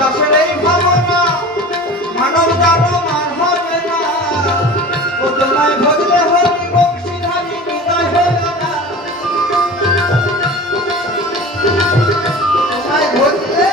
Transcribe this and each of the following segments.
দাসের এই ভাবনা মানব জানো মান হবে না, ও তোমায় ভজলে হরি বংশীধারী হৃদয় হলো না, তোমায় ভজলে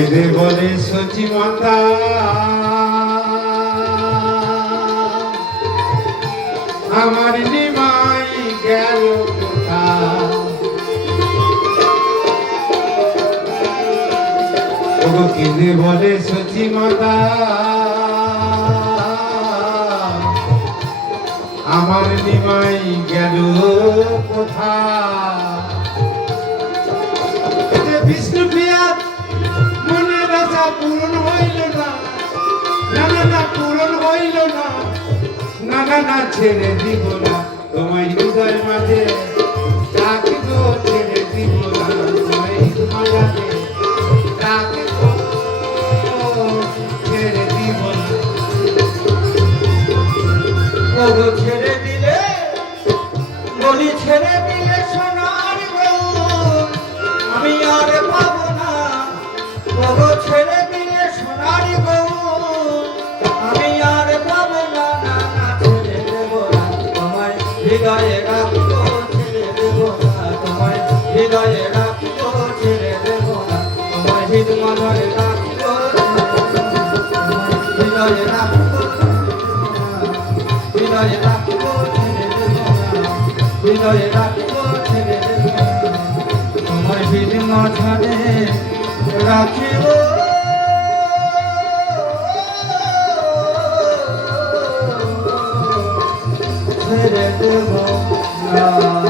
এদের বলে সচি মাতা আমার নিমাই গেল কেঁদে বলে সচি মাতা আমার নিমাই গেল কোথা। বিষ্ণু প্রিয়া মনের আশা পূরণ হইল না, না না পূরণ হইল না, না না ছেড়ে দিব না তোমায় হৃদয় মাঝে রাখিব, ছেড়ে দিব না তোমায় হৃদয় মাঝে রাখিব, ছেড়ে দিব না। ওগো ছেড়ে দিলে বলি ছেড়ে দিলে সোনার গো আমি আর পাবো না, ওগো ছেড়ে দিলে সোনার গো আমি আর পাবো না, না না ছেড়ে দেব না তোমায় হৃদয়ে রাখবো, ছেড়ে দেব না তোমায় হৃদয়ে রাখবো, ছেড়ে দেব না তোমায় হৃদয়ে রাখবো, হৃদয়ে রাখবো, হৃদয়ে রাখবো, ছেড়ে দেব না হৃদয়ে রাখবো, ছেড়ে দেব না তোমায় হৃদ মাঝারে রাখিব, ছেড়ে দেব না।